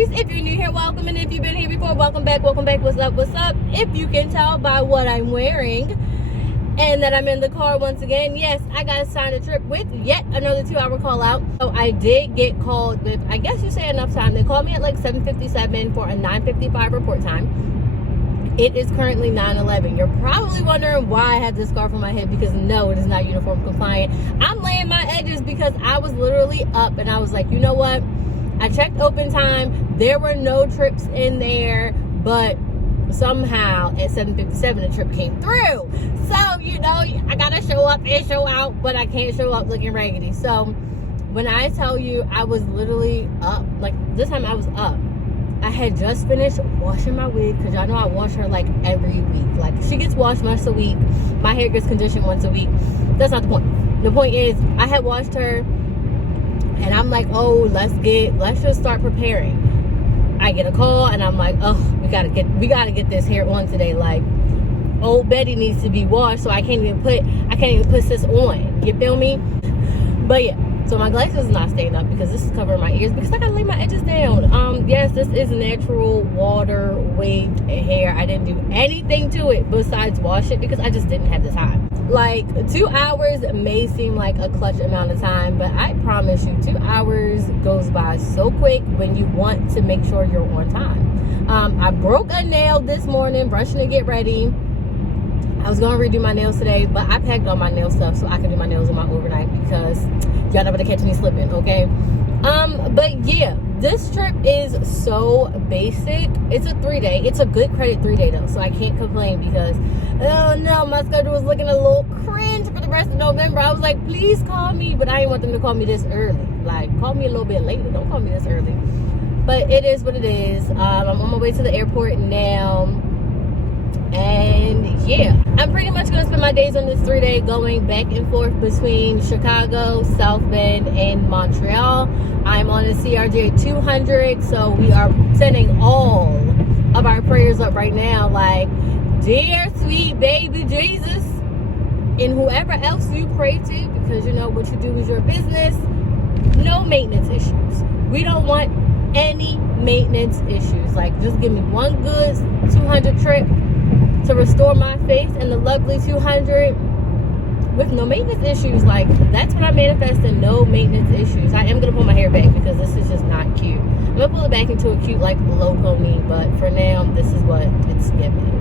groupies. If you're new here, welcome, and if you've been here before, welcome back. What's up? If you can tell by what I'm wearing and that I'm in the car once again, yes, I got assigned a trip with yet another 2-hour call out. So I did get called with, I guess you say enough time. They called me at like 7:57 for a 9:55 report time. It is currently 9:11. You're probably wondering why I had this scarf on my head, because no, it is not uniform compliant. I'm laying my edges because I was literally up and I was like, you know what? I checked open time. There were no trips in there, but somehow at 7:57 the trip came through. So, you know, I gotta show up and show out, but I can't show up looking raggedy. So when I tell you I was literally up, like this time I was up. I had just finished washing my wig, because y'all know I wash her like every week. Like, she gets washed once a week. My hair gets conditioned once a week. That's not the point. The point is, I had washed her, and I'm like, oh, let's just start preparing. I get a call, and I'm like, oh, we gotta get this hair on today. Like, old Betty needs to be washed, so I can't even put this on. You feel me? But yeah. So my glasses is not staying up because this is covering my ears, because I gotta lay my edges down. Yes, this is natural water waved hair. I didn't do anything to it besides wash it because I just didn't have the time. Like, 2 hours may seem like a clutch amount of time, but I promise you 2 hours goes by so quick when you want to make sure you're on time. I broke a nail this morning brushing to get ready. I was gonna redo my nails today, but I packed all my nail stuff so I can do my nails on my overnight, because y'all never to catch me slipping, okay? But yeah, this trip is so basic. It's a 3-day. It's a good credit 3-day though, so I can't complain, because oh no, my schedule was looking a little cringe for the rest of November. I was like, please call me, but I didn't want them to call me this early. Like, call me a little bit later. Don't call me this early. But it is what it is. I'm on my way to the airport now. And yeah, I'm pretty much gonna spend my days on this 3-day going back and forth between Chicago, South Bend, and Montreal. I'm on the CRJ 200, so we are sending all of our prayers up right now, like, dear sweet baby Jesus, and whoever else you pray to, because you know what you do is your business. No maintenance issues. We don't want any maintenance issues. Like, just give me one good 200 trip to restore my faith in the lovely 200 with no maintenance issues. Like, that's what I manifested, no maintenance issues. I am gonna pull my hair back because this is just not cute. I'm gonna pull it back into a cute, like, low pony, but for now this is what it's giving.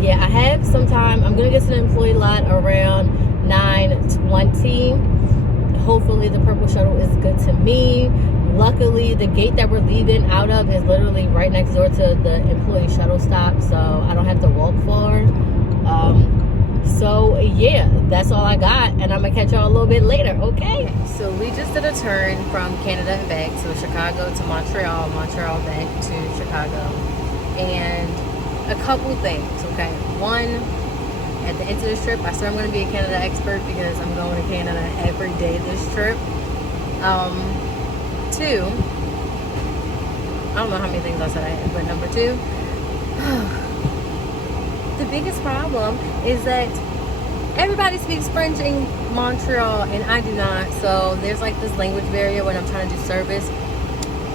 Yeah, I have some time. I'm gonna get to the employee lot around 9:20. Hopefully the purple shuttle is good to me. Luckily, the gate that we're leaving out of is literally right next door to the employee shuttle stop, so I don't have to walk far. So yeah, that's all I got, and I'm gonna catch y'all a little bit later, okay? So we just did a turn from Canada and back, so Chicago to Montreal, Montreal back to Chicago, and a couple things, okay? One, at the end of this trip, I swear I'm gonna be a Canada expert because I'm going to Canada every day this trip. Two, I don't know how many things I said I had, but number two, the biggest problem is that everybody speaks French in Montreal and I do not. So there's like this language barrier when I'm trying to do service,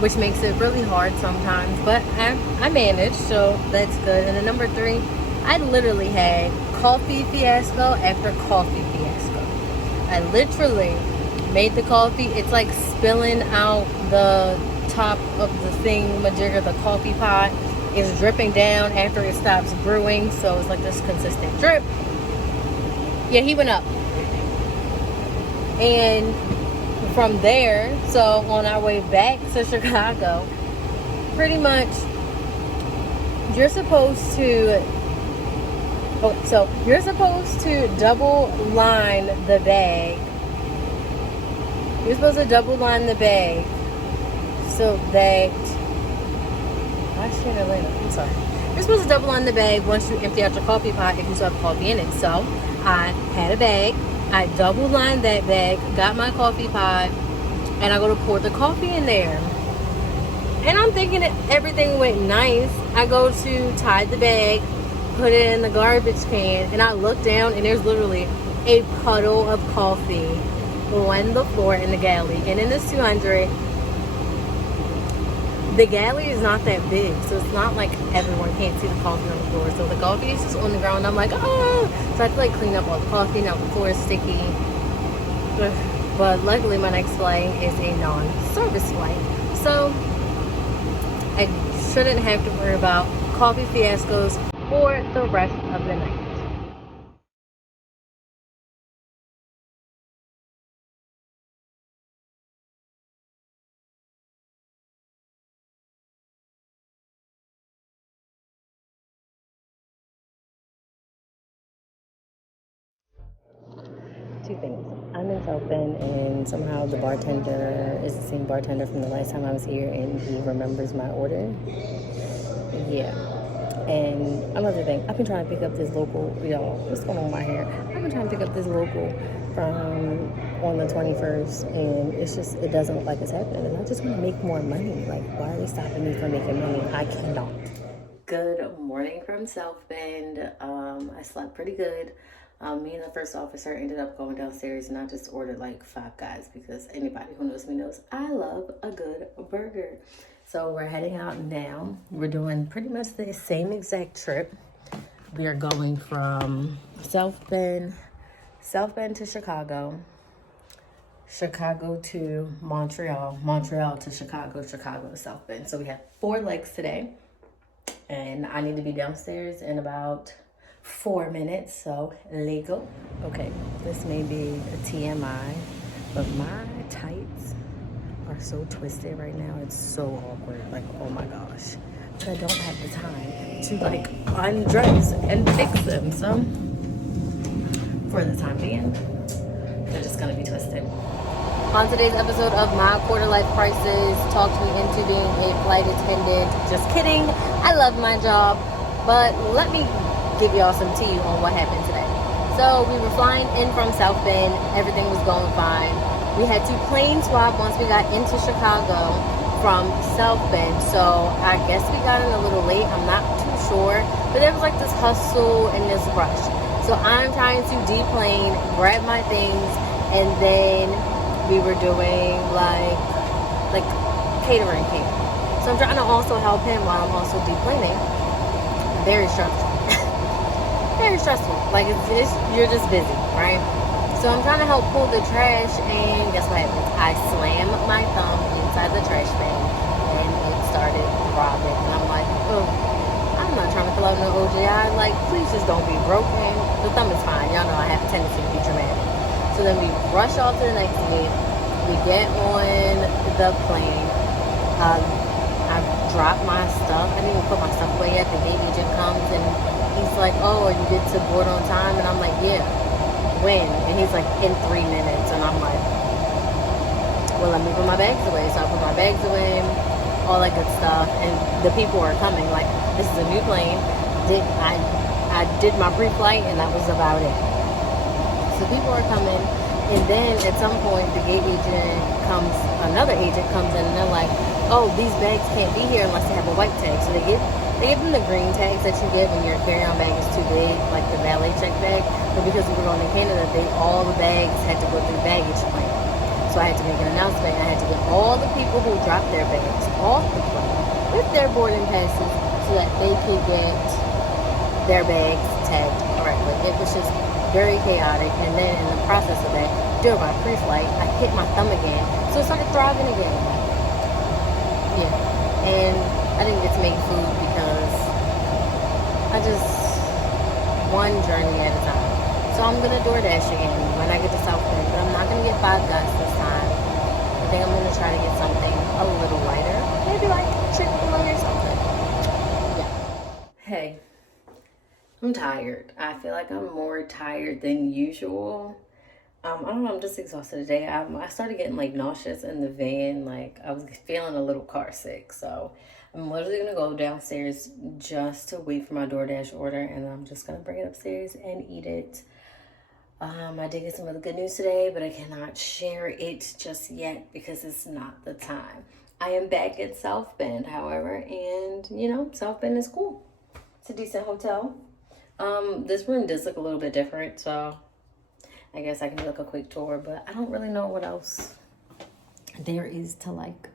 which makes it really hard sometimes, but I managed, so that's good. And then number three, I literally had coffee fiasco after coffee fiasco. I literally made the coffee. It's like spilling out the top of the thingamajigger, the coffee pot is dripping down after it stops brewing, so it's like this consistent drip. Yeah, he went up. And from there, so on our way back to Chicago, pretty much you're supposed to double line the bag. You're supposed to double line the bag so that, I'm sorry. You're supposed to double line the bag once you empty out your coffee pot if you still have coffee in it. So I had a bag, I double lined that bag, got my coffee pot, and I go to pour the coffee in there. And I'm thinking that everything went nice. I go to tie the bag, put it in the garbage can, and I look down and there's literally a puddle of coffee on the floor in the galley. And in this 200, the galley is not that big, so it's not like everyone can't see the coffee on the floor. So the coffee is just on the ground. I'm like, oh, so I have to like clean up all the coffee. Now the floor is sticky. But luckily, my next flight is a non-service flight, so I shouldn't have to worry about coffee fiascos for the rest of the night. Two things. I'm in South Bend, and somehow the bartender is the same bartender from the last time I was here, and he remembers my order. Yeah. And another thing, I've been trying to pick up this local, y'all, what's going on with my hair? I've been trying to pick up this local from on the 21st, and it's just, it doesn't look like it's happening. And I just want to make more money. Like, why are they stopping me from making money? I cannot. Good morning from South Bend. I slept pretty good. Me and the first officer ended up going downstairs, and I just ordered like 5 guys because anybody who knows me knows I love a good burger. So we're heading out now. We're doing pretty much the same exact trip. We are going from South Bend to Chicago, Chicago to Montreal, Montreal to Chicago, Chicago to South Bend. So we have 4 legs today, and I need to be downstairs in about 4 minutes, so Lego. Okay, this may be a TMI, but my tights are so twisted right now. It's so awkward. Like, oh my gosh. But I don't have the time to like undress and fix them. So for the time being, they're just gonna be twisted. On today's episode of My Quarter Life Crisis, talked me into being a flight attendant. Just kidding. I love my job, but let me give y'all some tea on what happened today. So we were flying in from South Bend. Everything was going fine. We had to plane swap once we got into Chicago from South Bend. So I guess we got in a little late. I'm not too sure. But there was like this hustle and this rush. So I'm trying to deplane, grab my things, and then we were doing like catering. So I'm trying to also help him while I'm also deplaning. Very stressful. Very stressful. Like it's you're just busy, right? So I'm trying to help pull the trash, and guess what happens? I slam my thumb inside the trash bin, and it started throbbing. And I'm like, oh, I'm not trying to fill out no OJI. Like, please just don't be broken. The thumb is fine. Y'all know I have a tendency to be dramatic. So then we rush off to the next gate. We get on the plane. I drop my stuff. I didn't even put my stuff away yet. The gate agent comes and he's like, oh, you get to board on time? And I'm like, yeah. When? And he's like, in 3 minutes. And I'm like, well, let me put my bags away. So I put my bags away, all that good stuff. And the people are coming. Like, this is a new plane. I did my pre-flight, and that was about it. So people are coming. And then at some point, the gate agent comes, another agent comes in, and they're like, oh, these bags can't be here unless they have a white tag. So they give them the green tags that you get when your carry-on bag is too big, like the valet check bag. But because we were going to Canada, all the bags had to go through baggage claim. So I had to make an announcement. I had to get all the people who dropped their bags off the plane with their boarding passes so that they could get their bags tagged correctly. It was just very chaotic. And then in the process of that, during my pre-flight, I hit my thumb again. So it started throbbing again. Yeah. And I didn't get to make food because I just one journey at a time. So I'm gonna DoorDash again when I get to South Bend, but I'm not gonna get 5 guys this time. I think I'm gonna try to get something a little lighter, maybe like Chick-fil-A or something. Yeah. Hey, I'm tired. I feel like I'm more tired than usual. I don't know, I'm just exhausted today. I started getting like nauseous in the van. Like I was feeling a little car sick. So I'm literally gonna go downstairs just to wait for my DoorDash order, and I'm just gonna bring it upstairs and eat it. I did get some really good news today, but I cannot share it just yet because it's not the time. I am back at South Bend, however, and you know, South Bend is cool. It's a decent hotel. This room does look a little bit different, so I guess I can do like a quick tour, but I don't really know what else there is to like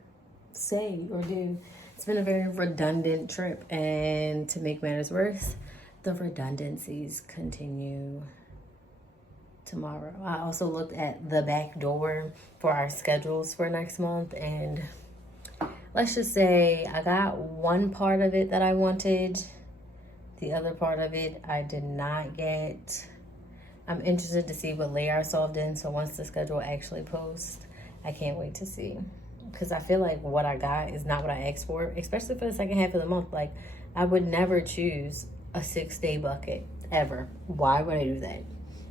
say or do. It's been a very redundant trip, and to make matters worse, the redundancies continue tomorrow. I also looked at the back door for our schedules for next month, and let's just say I got one part of it that I wanted. The other part of it I did not get. I'm interested to see what layer I solved in, so once the schedule actually posts, I can't wait to see. Because I feel like what I got is not what I asked for, especially for the second half of the month. Like, I would never choose a 6-day bucket, ever. Why would I do that?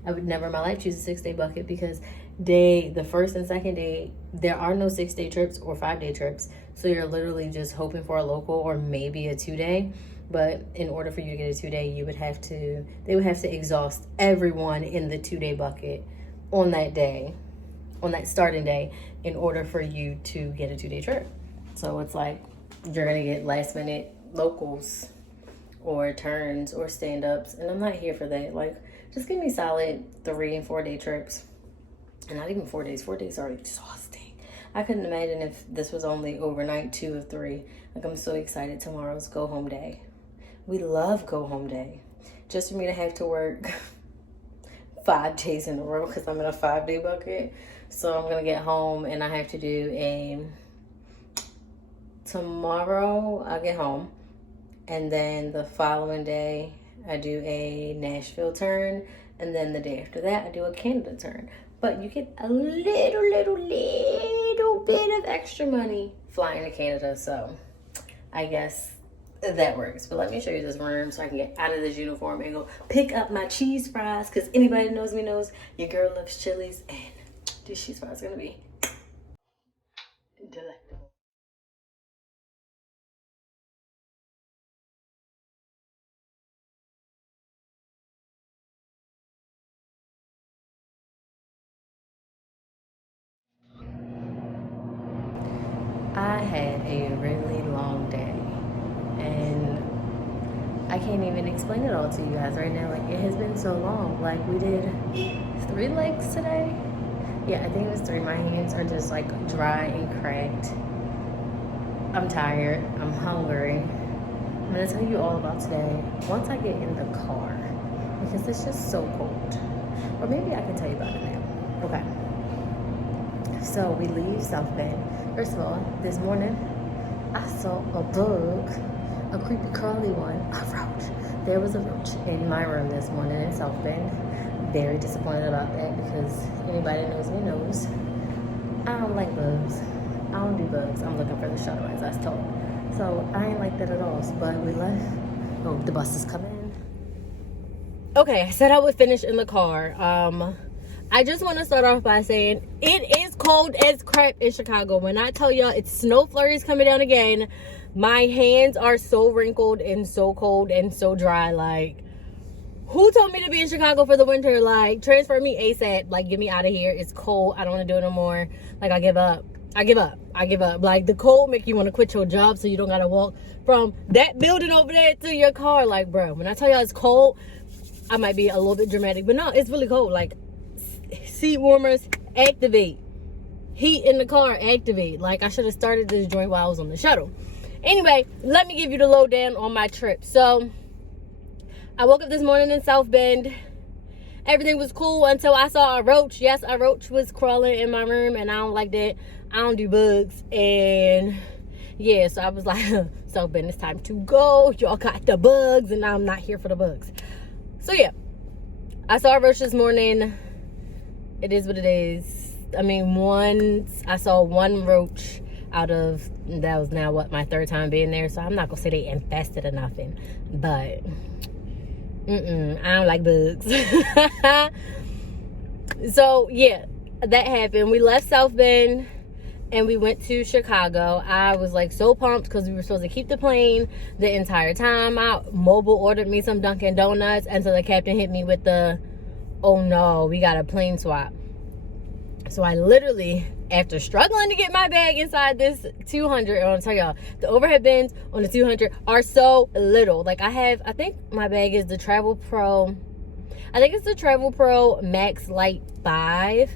I would never in my life choose a 6-day bucket, because the first and second day, there are no 6-day trips or 5-day trips. So you're literally just hoping for a local or maybe a 2-day. But in order for you to get a 2-day, they would have to exhaust everyone in the 2-day bucket on that day, on that starting day, in order for you to get a 2-day trip. So it's like you're gonna get last minute locals or turns or stand-ups, and I'm not here for that. Like, just give me solid 3 and 4-day trips. And not even 4 days. 4 days are exhausting. I couldn't imagine if this was only overnight 2 of 3. Like, I'm so excited. Tomorrow's go home day. We love go home day. Just for me to have to work 5 days in a row, because I'm in a 5-day bucket. So I'm gonna get home and I have to do tomorrow I'll get home, and then the following day I do a Nashville turn, and then the day after that I do a Canada turn. But you get a little bit of extra money flying to Canada, so I guess that works. But let me show you this room so I can get out of this uniform and go pick up my cheese fries, because anybody that knows me knows your girl loves Chili's, and these cheese fries are gonna be delectable. I had a really long day, and I can't even explain it all to you guys right now. Like, it has been so long. Like, we did 3 legs today. Yeah, I think it was 3. My hands are just like dry and cracked. I'm tired. I'm hungry. I'm gonna tell you all about today once I get in the car, because it's just so cold. Or maybe I can tell you about it now. Okay. So we leave South Bend. First of all, this morning I saw a bug, a creepy crawly one, a roach. There was a roach in my room this morning in South Bend. Very disappointed about that, because anybody that knows me knows I don't like bugs. I don't do bugs. I'm looking for the shuttle, as I was told. So I ain't like that at all. But we left. Oh, the bus is coming. Okay, I said I would finish in the car. I just want to start off by saying it is cold as crap in Chicago. When I tell y'all it's snow flurries coming down again, my hands are so wrinkled and so cold and so dry. Like, who told me to be in Chicago for the winter? Like, transfer me ASAP. Like, get me out of here. It's cold. I don't want to do it no more. Like, I give up. Like, the cold make you want to quit your job so you don't got to walk from that building over there to your car. Like, bro, when I tell y'all it's cold, I might be a little bit dramatic. But no, it's really cold. Like, seat warmers, activate. Heat in the car, activate. Like, I should have started this joint while I was on the shuttle. Anyway, let me give you the lowdown on my trip. So, I woke up this morning in South Bend. Everything was cool until I saw a roach. Yes, a roach was crawling in my room, and I don't like that. I don't do bugs. And yeah, so I was like, South Bend, it's time to go. Y'all got the bugs, and I'm not here for the bugs. So yeah, I saw a roach this morning. It is what it is. I mean, I saw one roach out of, that was now what, my 3rd time being there. So I'm not gonna say they infested or nothing, but I don't like bugs. So yeah, that happened. We left South Bend and we went to Chicago. I was like so pumped because we were supposed to keep the plane the entire time. I mobile ordered me some Dunkin' Donuts until the captain hit me with the, oh no, we got a plane swap. So I literally, after struggling to get my bag inside this 200, I want to tell y'all, the overhead bins on the 200 are so little. Like, I think my bag is the Travel Pro. I think it's the Travel Pro Max Light 5.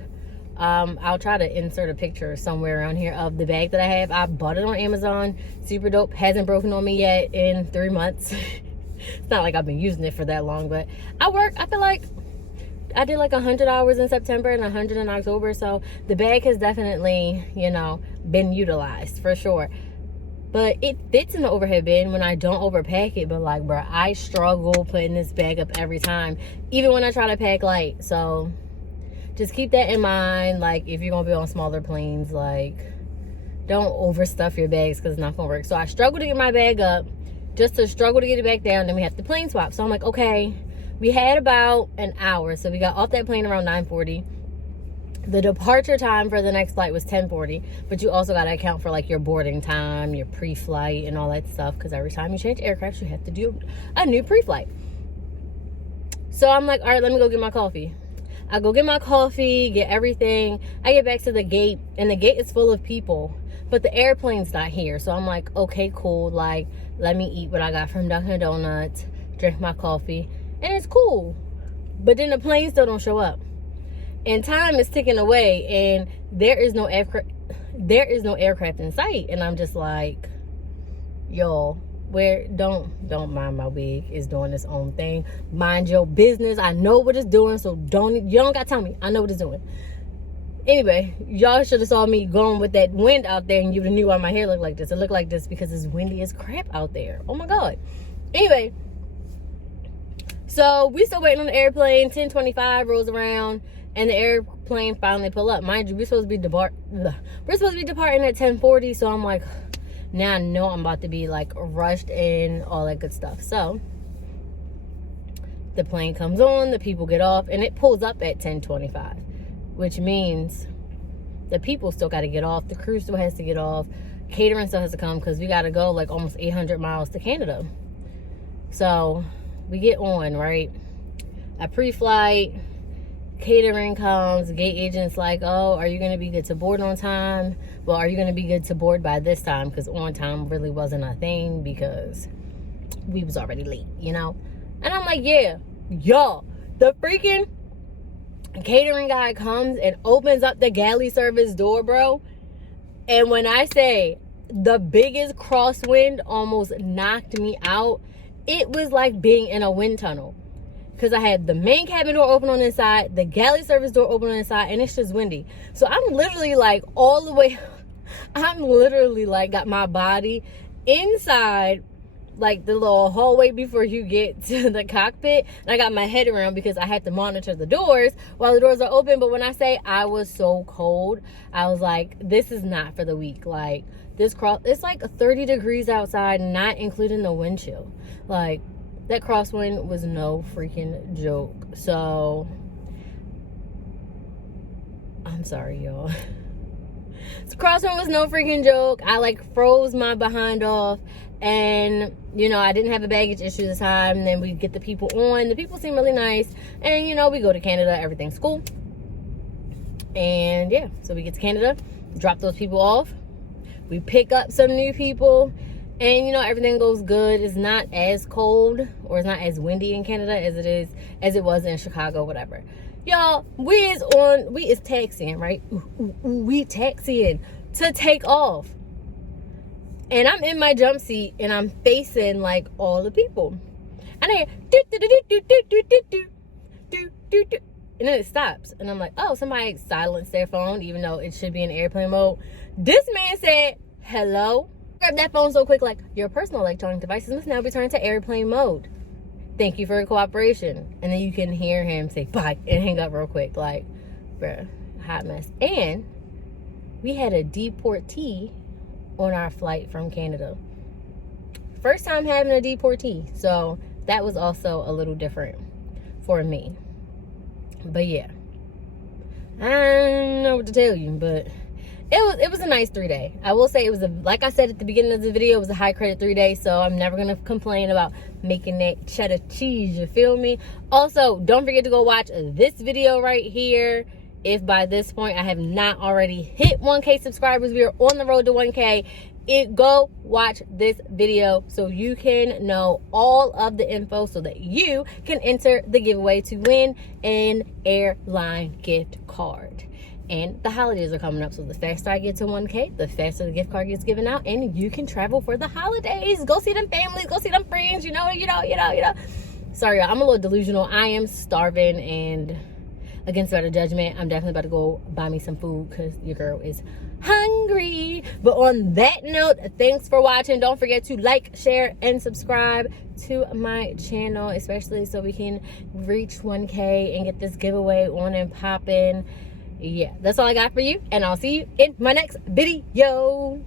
I'll try to insert a picture somewhere around here of the bag that I have. I bought it on Amazon. Super dope. Hasn't broken on me yet in 3 months. It's not like I've been using it for that long, but I feel like I did like 100 hours in September and 100 in October, so the bag has definitely, been utilized for sure. But it fits in the overhead bin when I don't overpack it. But like, bro, I struggle putting this bag up every time, even when I try to pack light. So just keep that in mind. Like, if you're gonna be on smaller planes, like, don't overstuff your bags because it's not gonna work. So I struggle to get my bag up, just to struggle to get it back down. Then we have to plane swap. So I'm like, okay, we had about an hour. So we got off that plane around 9:40. The departure time for the next flight was 10:40, but you also got to account for like your boarding time, your pre-flight, and all that stuff, because every time you change aircraft, you have to do a new pre-flight. So I'm like, all right, let me go get my coffee. I go get my coffee, get everything. I get back to the gate, and the gate is full of people, but the airplane's not here. So I'm like, okay, cool. Like, let me eat what I got from Dunkin' Donuts, drink my coffee, and it's cool. But then the plane still don't show up. And time is ticking away, and there is no aircraft in sight. And I'm just like, yo, don't mind my wig. It's doing its own thing. Mind your business. I know what it's doing, so you don't gotta tell me. I know what it's doing. Anyway, y'all should have saw me going with that wind out there, and you would have knew why my hair looked like this. It looked like this because it's windy as crap out there. Oh my god. Anyway, so we still waiting on the airplane. 10:25 rolls around, and the airplane finally pull up. Mind you, we're supposed to be departing at 10:40. So I'm like, now I know I'm about to be like rushed in, all that good stuff. So the plane comes on, the people get off, and it pulls up at 10:25, which means the people still got to get off. The crew still has to get off. Catering still has to come because we got to go like almost 800 miles to Canada. So we get on, right? A pre-flight. Catering comes, gate agent's like, oh, are you going to be good to board on time? Well, are you going to be good to board by this time? Because on time really wasn't a thing because we was already late, And I'm like, yeah, y'all, the freaking catering guy comes and opens up the galley service door, bro. And when I say the biggest crosswind almost knocked me out, it was like being in a wind tunnel. Because I had the main cabin door open on this side, the galley service door open on this side, and it's just windy. So I'm literally like got my body inside like the little hallway before you get to the cockpit. And I got my head around because I had to monitor the doors while the doors are open. But when I say I was so cold, I was like, this is not for the weak. Like, it's like 30 degrees outside, not including the wind chill. Like, that crosswind was no freaking joke. So I'm sorry, y'all. So crosswind was no freaking joke. I like froze my behind off, and I didn't have a baggage issue this time. And then we get the people on. The people seem really nice, and we go to Canada. Everything's cool. And yeah, so we get to Canada, drop those people off. We pick up some new people. And everything goes good. It's not as cold or it's not as windy in Canada as it was in Chicago, whatever. Y'all, we is taxiing, right? We taxiing to take off. And I'm in my jump seat and I'm facing like all the people. And I hear do do do do do do do do do do do, and then it stops. And I'm like, oh, somebody silenced their phone, even though it should be in airplane mode. This man said, hello. Grab that phone so quick, like, your personal electronic devices must now be turned to airplane mode. Thank you for your cooperation. And then you can hear him say bye and hang up real quick. Like, bruh, hot mess. And we had a deportee on our flight from Canada. First time having a deportee. So that was also a little different for me. But yeah, I don't know what to tell you, but it was a nice 3-day. I will say like I said at the beginning of the video, it was a high credit 3-day, so I'm never gonna complain about making that cheddar cheese, you feel me? Also, don't forget to go watch this video right here. If by this point I have not already hit 1K subscribers, we are on the road to 1K. Go watch this video so you can know all of the info so that you can enter the giveaway to win an airline gift card. And the holidays are coming up, so the faster I get to 1K, the faster the gift card gets given out, and you can travel for the holidays. Go see them families, go see them friends, you know. Sorry, y'all, I'm a little delusional. I am starving, and against better judgment, I'm definitely about to go buy me some food because your girl is hungry. But on that note, thanks for watching. Don't forget to like, share, and subscribe to my channel, especially so we can reach 1K and get this giveaway on and popping. Yeah, that's all I got for you, and I'll see you in my next video.